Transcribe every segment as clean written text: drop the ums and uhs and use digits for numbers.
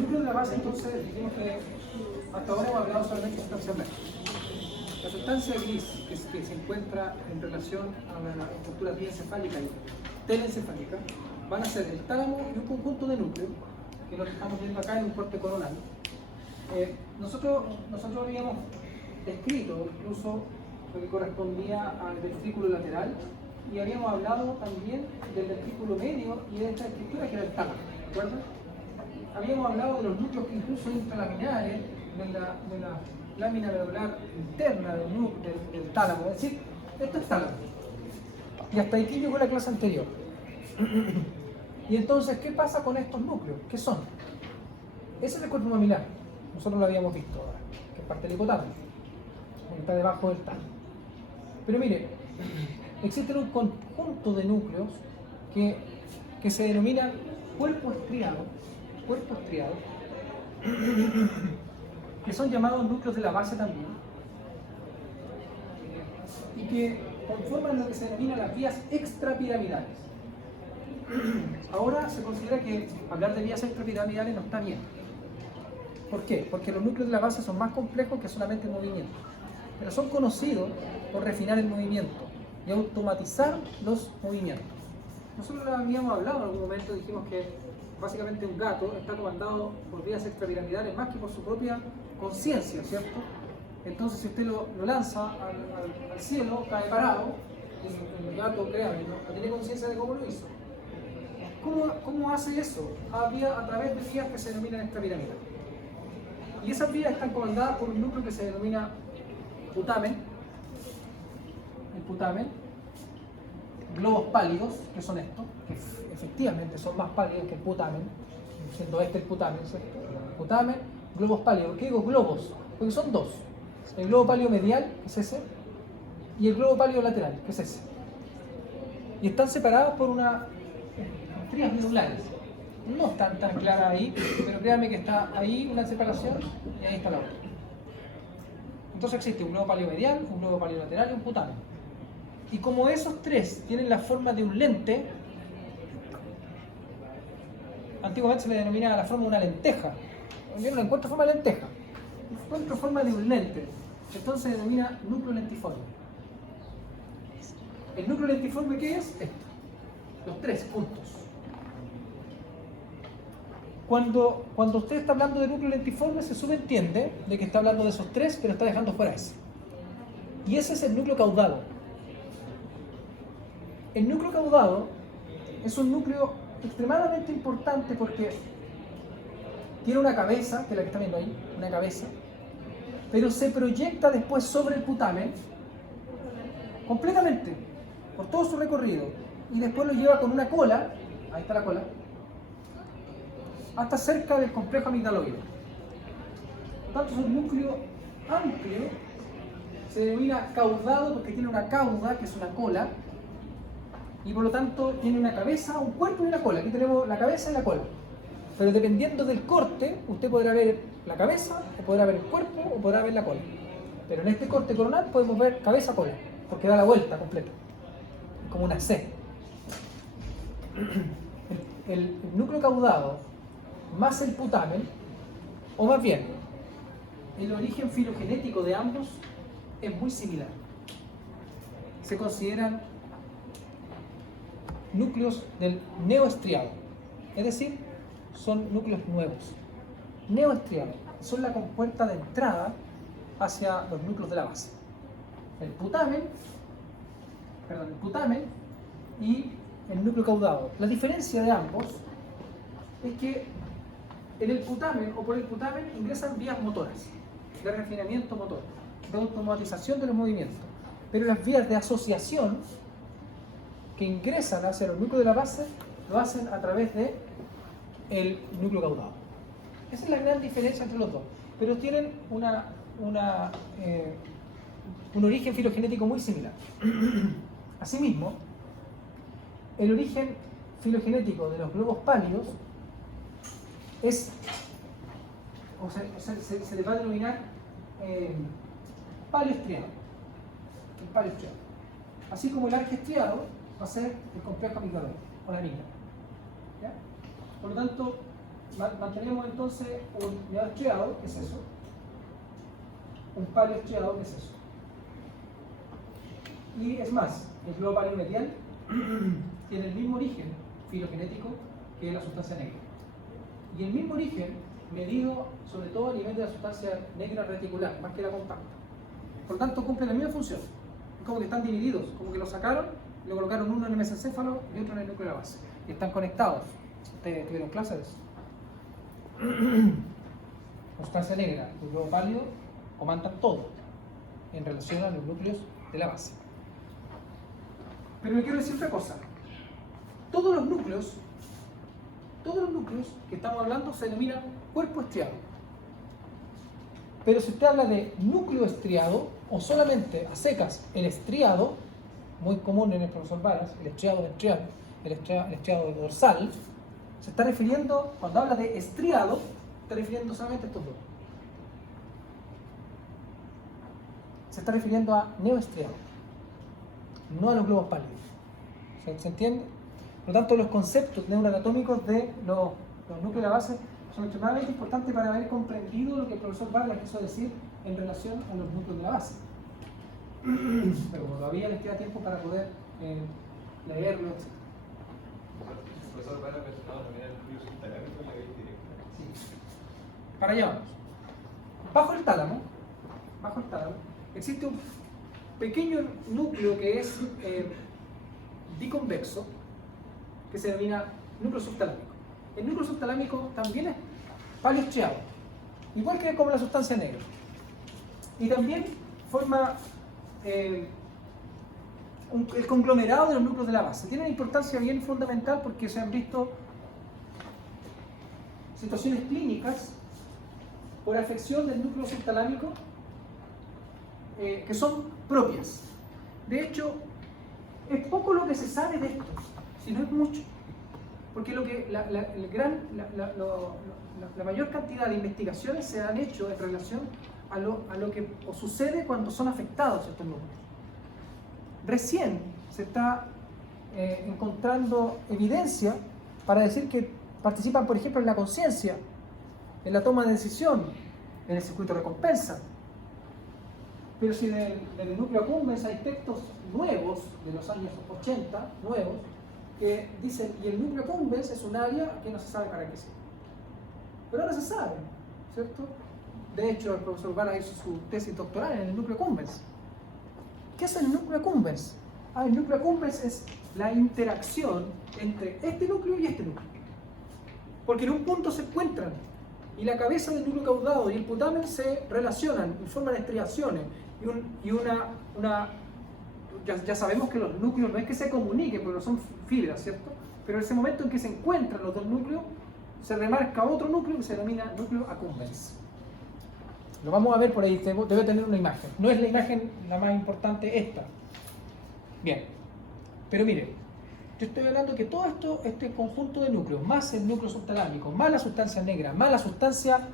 el núcleo de la base, entonces, dijimos que hasta ahora hemos hablado solamente de sustancia blanca. La sustancia gris que se encuentra en relación a la estructura diencefálica y telencefálica van a ser el tálamo y un conjunto de núcleos, que lo estamos viendo acá en un corte coronal. Nosotros habíamos descrito incluso lo que correspondía al ventrículo lateral y habíamos hablado también del ventrículo medio y de esta estructura que era el tálamo, ¿de acuerdo? Habíamos hablado de los núcleos incluso intralaminares de la lámina medular interna del tálamo, es decir, esto es tálamo. Y hasta aquí llegó la clase anterior. Y entonces, ¿qué pasa con estos núcleos? ¿Qué son? Ese es el cuerpo mamilar. Nosotros lo habíamos visto ahora, que es parte del hipotálamo, que está debajo del tálamo. Pero mire, existe un conjunto de núcleos que se denominan cuerpo estriado, que son llamados núcleos de la base también, y que conforman lo que se denomina las vías extrapiramidales. Ahora se considera que hablar de vías extrapiramidales no está bien. ¿Por qué? Porque los núcleos de la base son más complejos que solamente el movimiento, pero son conocidos por refinar el movimiento y automatizar los movimientos. Nosotros lo habíamos hablado en algún momento, dijimos que básicamente un gato está comandado por vías extrapiramidales más que por su propia conciencia, ¿cierto? Entonces, si usted lo lanza al cielo, cae parado, y el gato, créanme, no tiene conciencia de cómo lo hizo. ¿Cómo hace eso? A través de vías que se denominan extrapiramidales. Y esas vías están comandadas por un núcleo que se denomina putamen, el putamen, globos pálidos, que son estos, que efectivamente son más pálidos que el putamen, siendo este el putamen, ¿cierto? Putamen, globos pálidos. ¿Por qué digo globos? Porque son dos. El globo pálido medial, que es ese, y el globo pálido lateral, que es ese. Y están separados por unas estrías medulares. No están tan claras ahí, pero créanme que está ahí una separación y ahí está la otra. Entonces existe un globo pálido medial, un globo pálido lateral y un putamen. Y como esos tres tienen la forma de un lente, antiguamente se le denomina la forma de una lenteja. Yo no encuentro forma de lenteja, encuentro forma de un lente. Entonces se denomina núcleo lentiforme. ¿El núcleo lentiforme qué es? Esto. Los tres juntos. Cuando usted está hablando de núcleo lentiforme, se subentiende de que está hablando de esos tres, pero está dejando fuera ese. Y ese es el núcleo caudado. El núcleo caudado es un núcleo extremadamente importante porque tiene una cabeza, que es la que está viendo ahí, una cabeza, pero se proyecta después sobre el putamen completamente, por todo su recorrido, y después lo lleva con una cola, ahí está la cola, hasta cerca del complejo amigdaloide. Por tanto, es un núcleo amplio, se denomina caudado porque tiene una cauda, que es una cola, y por lo tanto tiene una cabeza, un cuerpo y una cola. Aquí tenemos la cabeza y la cola. Pero dependiendo del corte, usted podrá ver la cabeza, o podrá ver el cuerpo, o podrá ver la cola. Pero en este corte coronal podemos ver cabeza-cola, porque da la vuelta completa, como una C. El núcleo caudado más el putamen, o más bien, el origen filogenético de ambos es muy similar. Se consideran núcleos del neoestriado, es decir, son núcleos nuevos. Neoestriados son la compuerta de entrada hacia los núcleos de la base. El putamen y el núcleo caudado. La diferencia de ambos es que en el putamen o por el putamen ingresan vías motoras, de refinamiento motor, de automatización de los movimientos, pero las vías de asociación que ingresan hacia los núcleos de la base lo hacen a través de el núcleo caudado. Esa es la gran diferencia entre los dos, pero tienen un origen filogenético muy similar. Asimismo, el origen filogenético de los globos pálidos es, se le va a denominar palioestriado. El palioestriado. Así como el arquestriado va a ser el complejo amigdaloide o la amígdala. ¿Ya? Por lo tanto, mantenemos entonces un neoestriado, ¿qué es eso? Un paleoestriado, ¿qué es eso? Y es más, el globo paleomedial tiene el mismo origen filogenético que la sustancia negra. Y el mismo origen medido sobre todo a nivel de la sustancia negra reticular, más que la compacta. Por lo tanto, cumplen la misma función. Es como que están divididos, como que lo sacaron, le colocaron uno en el mesencéfalo y otro en el núcleo de la base. Y están conectados. Ustedes tuvieron clases de eso. La sustancia negra y el globo pálido comandan todo en relación a los núcleos de la base. Pero le quiero decir otra cosa. Todos los núcleos que estamos hablando se denominan cuerpo estriado. Pero si usted habla de núcleo estriado o solamente a secas el estriado, muy común en el profesor Varas, el estriado ventral, el estriado dorsal, se está refiriendo, cuando habla de estriado, está refiriendo solamente a estos dos. Se está refiriendo a neoestriado, no a los globos pálidos. ¿Se entiende? Por lo tanto, los conceptos neuroanatómicos de los núcleos de la base son extremadamente importantes para haber comprendido lo que el profesor Vargas quiso decir en relación a los núcleos de la base. Pero como todavía les queda tiempo para poder leerlo, etc. El profesor Vargas mencionaba también el núcleo subtalámico en la vía directa. Sí. Para allá vamos. Bajo el tálamo existe un pequeño núcleo que es biconvexo, que se denomina núcleo subtalámico. El núcleo subtalámico también es paleoestriado, igual que como la sustancia negra. Y también forma el conglomerado de los núcleos de la base. Tiene una importancia bien fundamental porque se han visto situaciones clínicas por afección del núcleo subtalámico que son propias. De hecho, es poco lo que se sabe de estos, si no es mucho. Porque la mayor cantidad de investigaciones se han hecho en relación a lo que sucede cuando son afectados estos núcleos. Recién se está encontrando evidencia para decir que participan, por ejemplo, en la conciencia, en la toma de decisión, en el circuito de recompensa. Pero si del núcleo accumbens hay textos nuevos, de los años 80, nuevos, que dicen, y el núcleo accumbens es un área que no se sabe para qué sirve. Pero ahora se sabe, ¿cierto? De hecho, el profesor Vara hizo su tesis doctoral en el núcleo accumbens. ¿Qué es el núcleo accumbens? El núcleo accumbens es la interacción entre este núcleo y este núcleo. Porque en un punto se encuentran, y la cabeza del núcleo caudado y el putamen se relacionan y forman estriaciones. Ya sabemos que los núcleos no es que se comuniquen, porque no son fibras, ¿cierto? Pero en ese momento en que se encuentran los dos núcleos, se remarca otro núcleo que se denomina núcleo accumbens. Lo vamos a ver por ahí, debe tener una imagen. No es la imagen la más importante esta. Bien, pero mire, yo estoy hablando que todo esto, este conjunto de núcleos, más el núcleo subtalámico, más la sustancia negra, más la sustancia,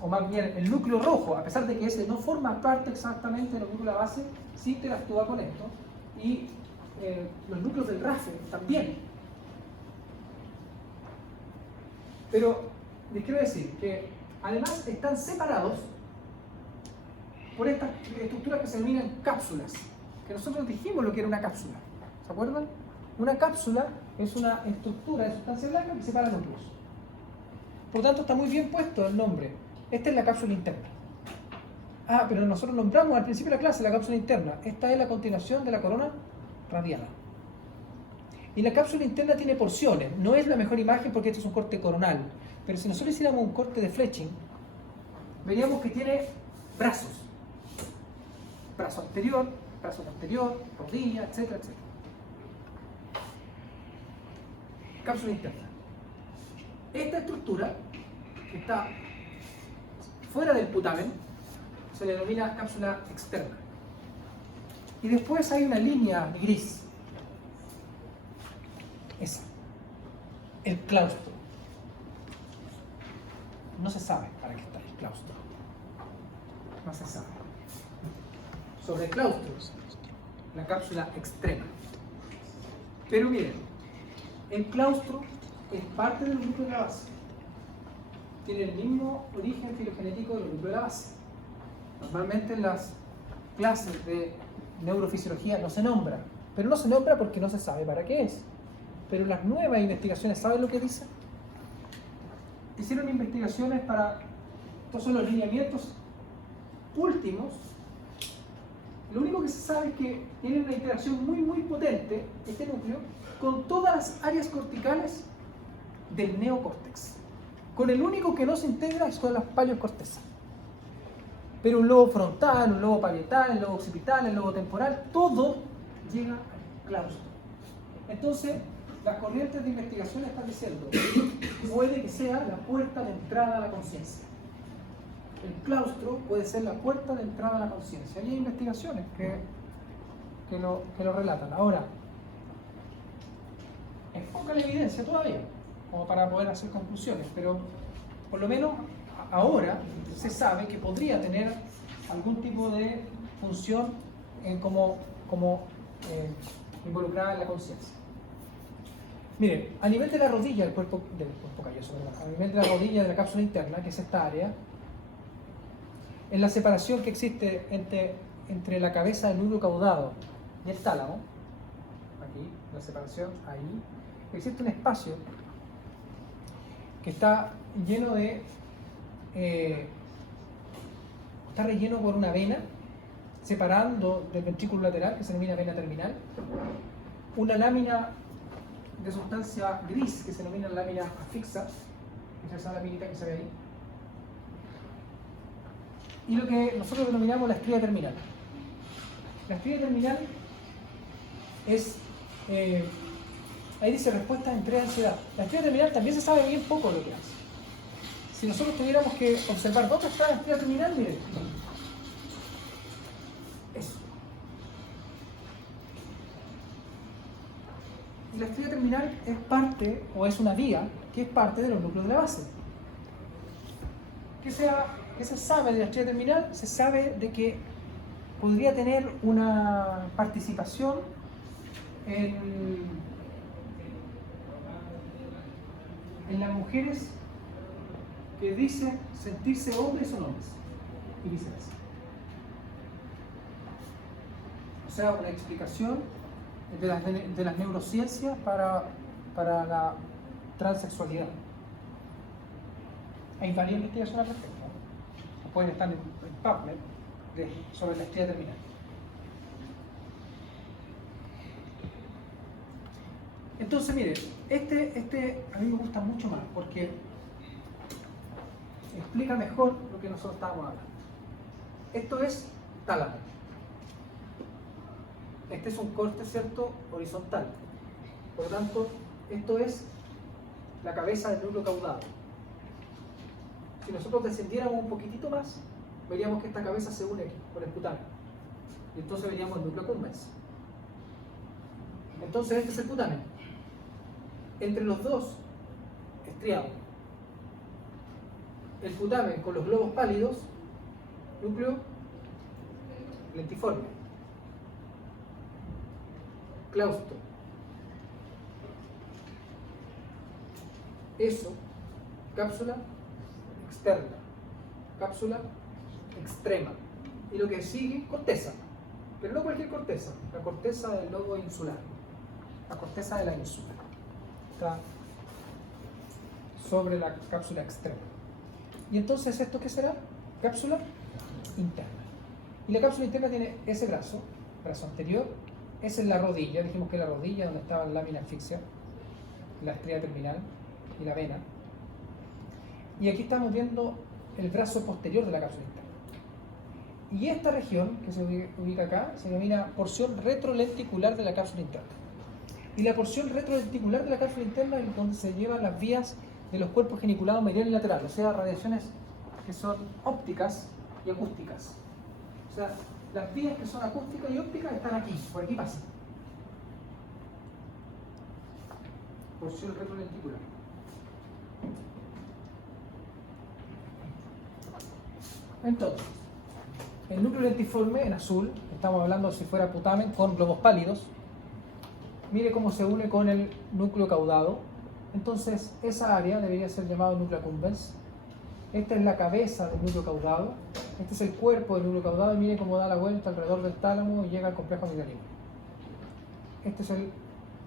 o más bien el núcleo rojo, a pesar de que ese no forma parte exactamente de los núcleos de la base, sí interactúa con esto, y los núcleos del RAFE también. Pero les quiero decir que además están separados por estas estructuras que se denominan cápsulas, que nosotros dijimos lo que era una cápsula, ¿se acuerdan? Una cápsula es una estructura de sustancia blanca que separa núcleos. Por tanto, está muy bien puesto el nombre. Esta es la cápsula interna. Pero nosotros nombramos al principio de la clase la cápsula interna. Esta es la continuación de la corona radial. Y la cápsula interna tiene porciones. No es la mejor imagen porque este es un corte coronal. Pero si nosotros hiciéramos un corte de Fletching, veríamos que tiene brazos. Brazo anterior, brazo posterior, rodilla, etcétera, etcétera. Cápsula interna. Esta estructura, que está fuera del putamen, se le denomina cápsula externa. Y después hay una línea gris. Esa. El claustro. No se sabe para qué está el claustro. No se sabe. Sobre el claustro, la cápsula extrema. Pero miren, el claustro es parte del núcleo de la base. tiene el mismo origen filogenético del núcleo de la base. Normalmente en las clases de neurofisiología no se nombra, pero no se nombra porque no se sabe para qué es. Pero las nuevas investigaciones, ¿saben lo que dicen? Hicieron investigaciones para, estos son los lineamientos últimos. Lo único que se sabe es que tiene una interacción muy potente, este núcleo, con todas las áreas corticales del neocórtex. Con el único que no se integra son las paleocortezas. Pero un lobo frontal, un lobo parietal, el lobo occipital, el lobo temporal, todo llega al claustro. Entonces, las corrientes de investigación están diciendo que puede que sea la puerta de entrada a la conciencia. El claustro puede ser la puerta de entrada a la conciencia. Y hay investigaciones que lo relatan. Ahora, enfoca la evidencia todavía, como para poder hacer conclusiones, pero por lo menos ahora se sabe que podría tener algún tipo de función como involucrada en la conciencia. Miren, a nivel de la rodilla del cuerpo calloso, a nivel de la rodilla de la cápsula interna, que es esta área, en la separación que existe entre la cabeza del núcleo caudado y el tálamo, aquí, la separación ahí, existe un espacio que está lleno de está relleno por una vena separando del ventrículo lateral, que se denomina vena terminal, una lámina de sustancia gris que se denomina lámina afixa, que es esa laminita que se ve ahí, y lo que nosotros denominamos la estría terminal. La estría terminal es ahí dice respuesta entre ansiedad. La estría terminal también se sabe bien poco lo que hace. Si nosotros tuviéramos que observar dónde está la estría terminal, miren. Eso. Y la estría terminal es parte, o es una vía, que es parte de los núcleos de la base. ¿Qué se sabe de la estría terminal? Se sabe de que podría tener una participación en las mujeres que dicen sentirse hombres o hombres, y viceversa. O sea, una explicación de las neurociencias para la transexualidad. Hay varias investigaciones al respecto, ¿no? Pueden estar en PubMed sobre la estría terminal. Entonces, miren, este a mí me gusta mucho más porque explica mejor lo que nosotros estábamos hablando. Esto es tálamo. Este es un corte, ¿cierto?, horizontal. Por lo tanto, esto es la cabeza del núcleo caudado. Si nosotros descendiéramos un poquitito más, veríamos que esta cabeza se une aquí, por el cutáneo. Y entonces veríamos el núcleo accumbens. Entonces este es el cutáneo. Entre los dos, estriado. El putamen con los globos pálidos, núcleo lentiforme. Claustro. Eso, cápsula externa, cápsula extrema. Y lo que sigue, corteza. Pero no cualquier corteza, la corteza del lobo insular, la corteza de la ínsula. Está sobre la cápsula externa. Y entonces, ¿esto qué será? Cápsula interna. Y la cápsula interna tiene ese brazo anterior, esa es la rodilla, dijimos que la rodilla donde estaba la lámina asfixia, la estría terminal y la vena. Y aquí estamos viendo el brazo posterior de la cápsula interna. Y esta región, que se ubica acá, se denomina porción retrolenticular de la cápsula interna. Y la porción retrolenticular de la cápsula interna es donde se llevan las vías de los cuerpos geniculados medial y lateral, o sea, radiaciones que son ópticas y acústicas. O sea, las vías que son acústicas y ópticas están aquí, por aquí pasan. Porción retrolenticular. Entonces, el núcleo lentiforme en azul, estamos hablando si fuera putamen con globos pálidos. Mire cómo se une con el núcleo caudado. Entonces, esa área debería ser llamado núcleo accumbens. Esta es la cabeza del núcleo caudado. Este es el cuerpo del núcleo caudado y mire cómo da la vuelta alrededor del tálamo y llega al complejo amigdalino. Este es el...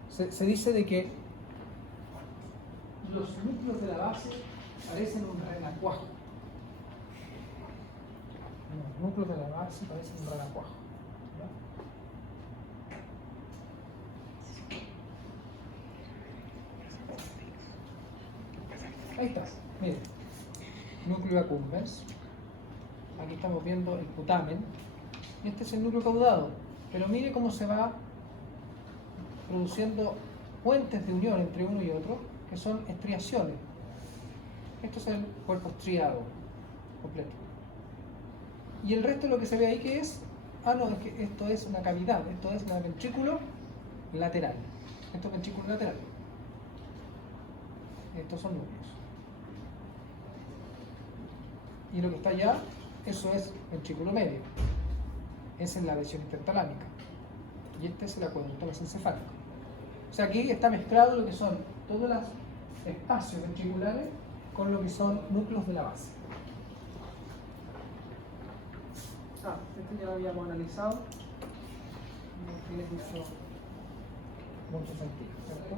Se dice de que los núcleos de la base parecen un renacuajo. Los núcleos de la base parecen un renacuajo. Ahí está, miren. Núcleo accumbens. Aquí estamos viendo el putamen. Y este es el núcleo caudado. Pero mire cómo se va produciendo puentes de unión entre uno y otro, que son estriaciones. Esto es el cuerpo estriado completo. Y el resto de lo que se ve ahí, ¿qué es? Ah, no, es que esto es una cavidad, esto es un ventrículo lateral. Esto es ventrículo lateral. Estos son núcleos. Y lo que está allá, eso es ventrículo medio. Esa es la lesión intertalámica. Y este es el acueducto mesencefálico. O sea, aquí está mezclado lo que son todos los espacios ventriculares con lo que son núcleos de la base. Este ya lo habíamos analizado. No tiene mucho sentido, ¿cierto?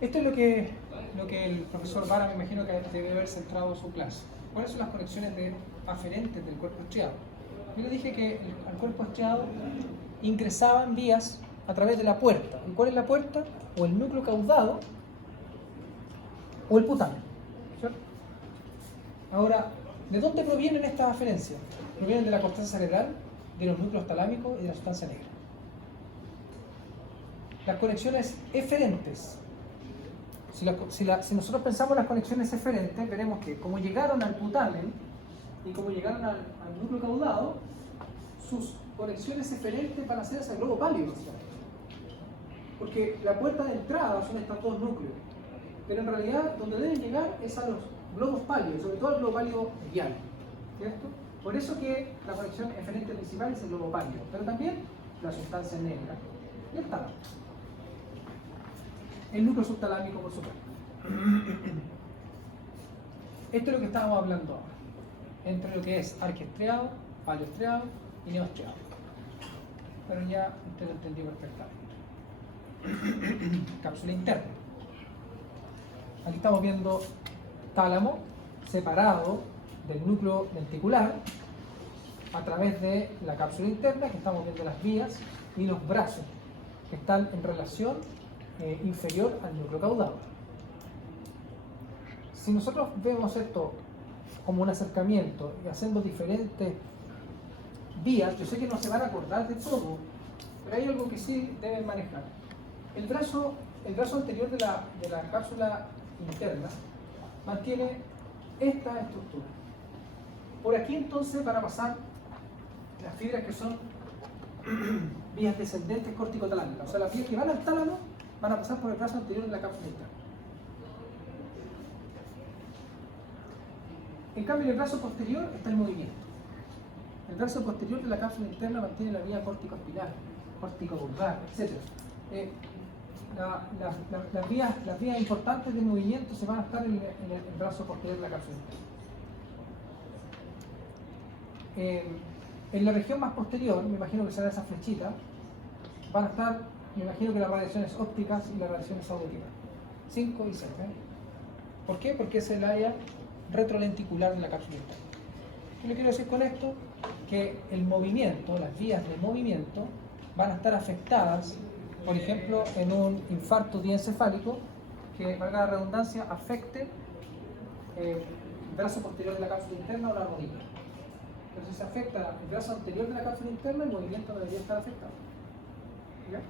Esto es lo que el profesor Vara me imagino que debe haber centrado su clase. ¿Cuáles son las conexiones aferentes del cuerpo estriado? Yo le dije que al cuerpo estriado ingresaban vías a través de la puerta. ¿Y cuál es la puerta? O el núcleo caudado o el putamen, ¿cierto? Ahora, ¿de dónde provienen estas aferencias? Provienen de la corteza cerebral, de los núcleos talámicos y de la sustancia negra. Las conexiones eferentes. Si nosotros pensamos las conexiones eferentes, veremos que como llegaron al putamen y como llegaron al núcleo caudado, sus conexiones eferentes van a ser hacia el globo pálido. Porque la puerta de entrada son estos dos núcleos. Pero en realidad, donde deben llegar es a los globos pálidos, sobre todo al globo pálido medial. ¿Cierto? Por eso que la conexión eferente principal es el globo pálido, pero también la sustancia negra y el tálamo. El núcleo subtalámico, por supuesto. Esto es lo que estábamos hablando ahora, entre lo que es arquestriado, palioestriado y neoestriado. Pero ya usted lo entendió perfectamente. Cápsula interna. Aquí estamos viendo tálamo separado del núcleo lenticular a través de la cápsula interna, que estamos viendo las vías y los brazos que están en relación inferior al núcleo caudado. Si nosotros vemos esto como un acercamiento y haciendo diferentes vías, yo sé que no se van a acordar de todo, pero hay algo que sí deben manejar. El brazo anterior de la cápsula interna mantiene esta estructura. Por aquí entonces van a pasar las fibras que son vías descendentes corticotalámicas, o sea, las vías que van al tálamo van a pasar por el brazo anterior de la cápsula interna. En cambio, en el brazo posterior está el movimiento. El brazo posterior de la cápsula interna mantiene la vía córtico-espinal, córtico-vulvar, etc. Las vías importantes de movimiento se van a estar en el brazo posterior de la cápsula interna. En la región más posterior, me imagino que será esa flechita, van a estar, me imagino que las radiaciones ópticas y las radiaciones auditivas. 5 y 6. ¿Por qué? Porque es el área retrolenticular de la cápsula interna. ¿Qué le quiero decir con esto? Que el movimiento, las vías de movimiento, van a estar afectadas, por ejemplo, en un infarto diencefálico, que, valga la redundancia, afecte el brazo posterior de la cápsula interna o la rodilla. Entonces, si se afecta el brazo anterior de la cápsula interna, el movimiento debería estar afectado. ¿Ya?